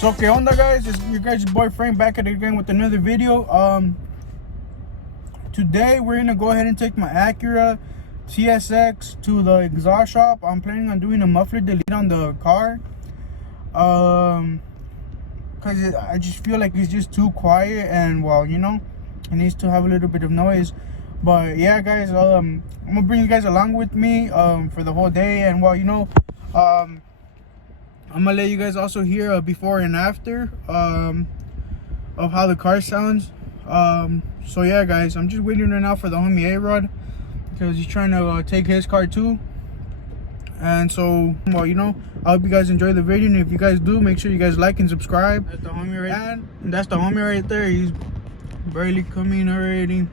So que onda, guys? It's your guys' boy Frank back at it again with another video. Today we're gonna go ahead and take my Acura TSX to the exhaust shop. I'm planning on doing a muffler delete on the car. Cause I just feel like it's just too quiet, and well, you know, it needs to have a little bit of noise. But yeah, guys, I'm gonna bring you guys along with me for the whole day, and well, you know, I'm gonna let you guys also hear a before and after of how the car sounds. So yeah, guys, I'm just waiting right now for the homie A-Rod because he's trying to take his car too. And so, well, you know, I hope you guys enjoy the video, and if you guys do, make sure you guys like and subscribe. That's the homie right, and that's the homie right there. He's barely coming already.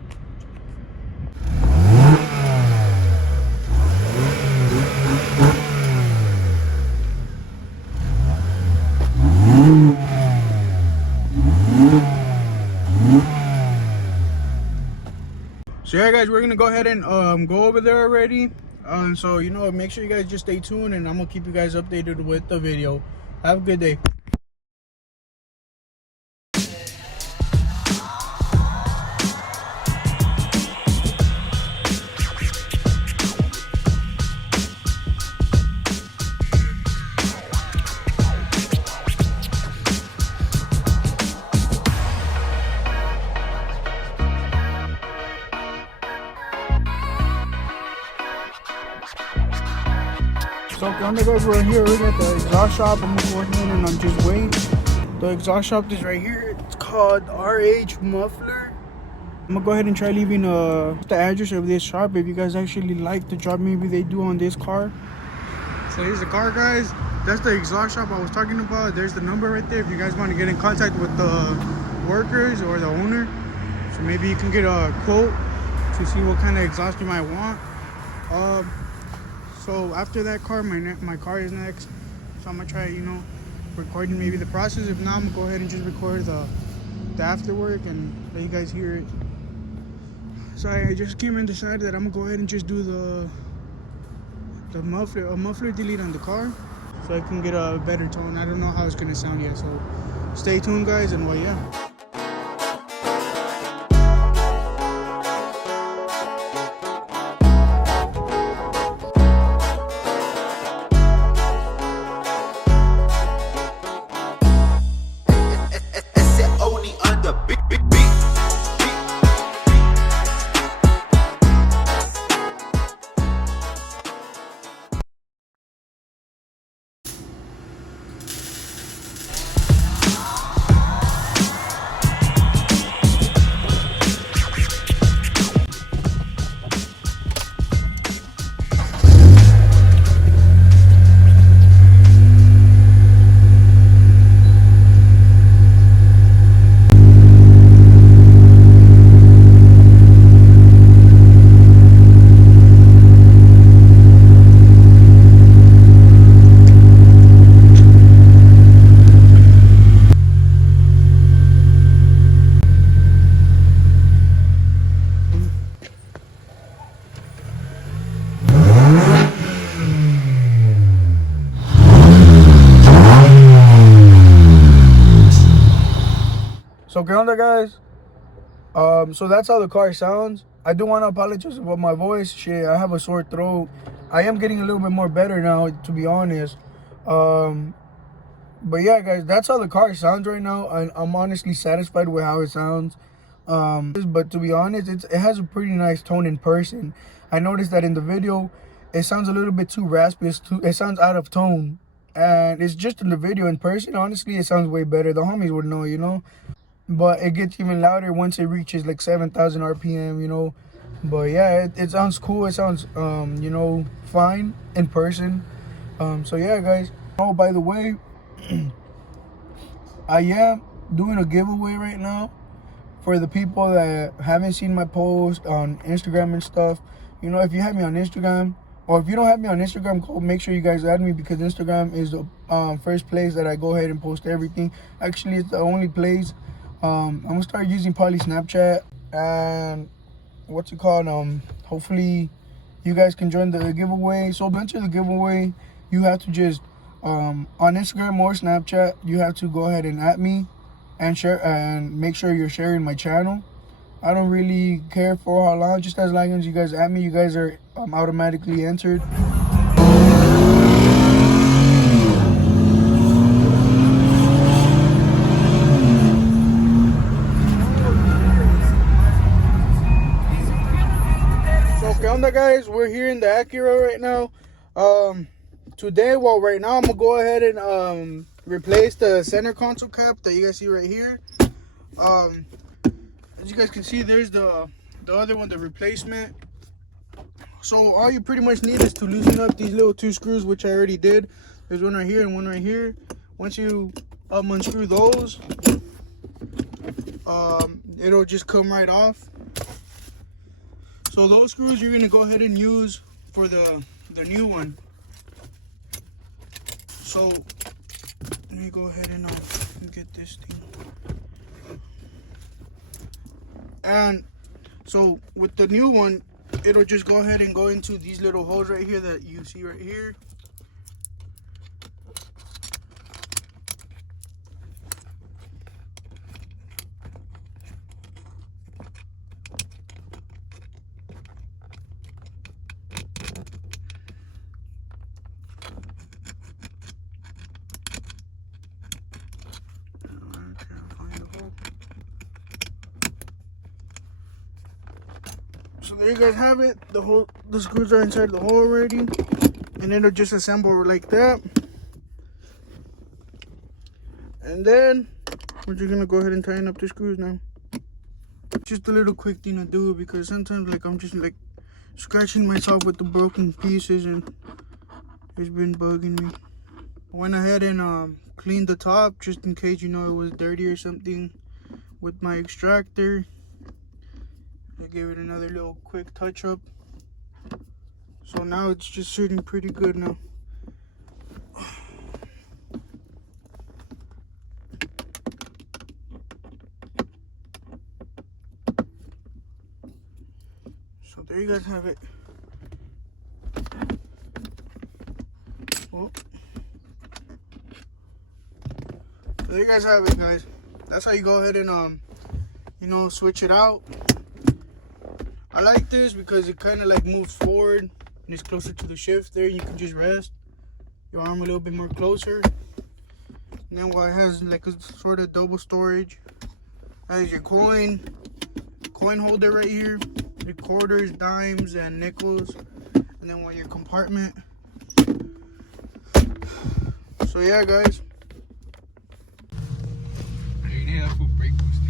So yeah, guys, we're gonna go ahead and go over there already. So, you know, make sure you guys just stay tuned, and I'm gonna keep you guys updated with the video. Have a good day. So, okay, guys, we're here already at the exhaust shop. I'm gonna go ahead and I'm just wait. The exhaust shop is right here. It's called RH Muffler. I'm gonna go ahead and try leaving the address of this shop if you guys actually like the job maybe they do on this car. So here's the car, guys. That's the exhaust shop I was talking about. There's the number right there if you guys want to get in contact with the workers or the owner. So maybe you can get a quote to see what kind of exhaust you might want. So after that car, my car is next. So I'm gonna try, you know, recording maybe the process. If not, I'm gonna go ahead and just record the after work and let you guys hear it. So I just came and decided that I'm gonna go ahead and just do a muffler delete on the car, so I can get a better tone. I don't know how it's gonna sound yet, so stay tuned, guys, and well, yeah. So get on there, guys. So that's how the car sounds. I do want to apologize about my voice. Shit, I have a sore throat. I am getting a little bit more better now, to be honest. But yeah, guys, that's how the car sounds right now, and I'm honestly satisfied with how it sounds. But to be honest, it has a pretty nice tone in person. I noticed that in the video, it sounds a little bit too raspy. It sounds out of tone, and it's just in the video. In person, honestly, it sounds way better. The homies would know, you know. But it gets even louder once it reaches like 7,000 RPM, you know. But yeah, it sounds cool. It sounds, you know, fine in person. So yeah, guys. Oh, by the way, I am doing a giveaway right now for the people that haven't seen my post on Instagram and stuff. You know, if you have me on Instagram, or if you don't have me on Instagram, go make sure you guys add me, because Instagram is the first place that I go ahead and post everything. Actually, it's the only place. I'm gonna start using probably Snapchat and what's it called, hopefully you guys can join the giveaway. So to enter the giveaway, you have to just On Instagram or Snapchat, you have to go ahead and at me and share, and make sure you're sharing my channel. I don't really care for how long, just as long as you guys at me, you guys are automatically entered. So, ¿qué onda, guys? We're here in the Acura right now. Right now I'm gonna go ahead and replace the center console cap that you guys see right here. As you guys can see, there's the other one, the replacement. So all you pretty much need is to loosen up these little 2 screws, which I already did. There's one right here and one right here. Once you unscrew those, it'll just come right off. So those screws you're gonna go ahead and use for the new one. So let me go ahead and get this thing. And so with the new one, it'll just go ahead and go into these little holes right here that you see right here. So there you guys have it. The screws are inside the hole already, and it'll just assemble like that. And then we're just gonna go ahead and tighten up the screws now. Just a little quick thing to do, because sometimes I'm just scratching myself with the broken pieces and it's been bugging me. I went ahead and cleaned the top just in case, it was dirty or something with my extractor. I gave it another little quick touch up. So now it's just sitting pretty good now. So there you guys have it. Well, there you guys have it, guys. That's how you go ahead and switch it out. I like this because it kind of moves forward and it's closer to the shift there. You can just rest your arm a little bit more closer. And then while it has a sort of double storage, has your coin holder right here, your quarters, dimes, and nickels, and then your compartment. So yeah, guys. You need that full brake boost.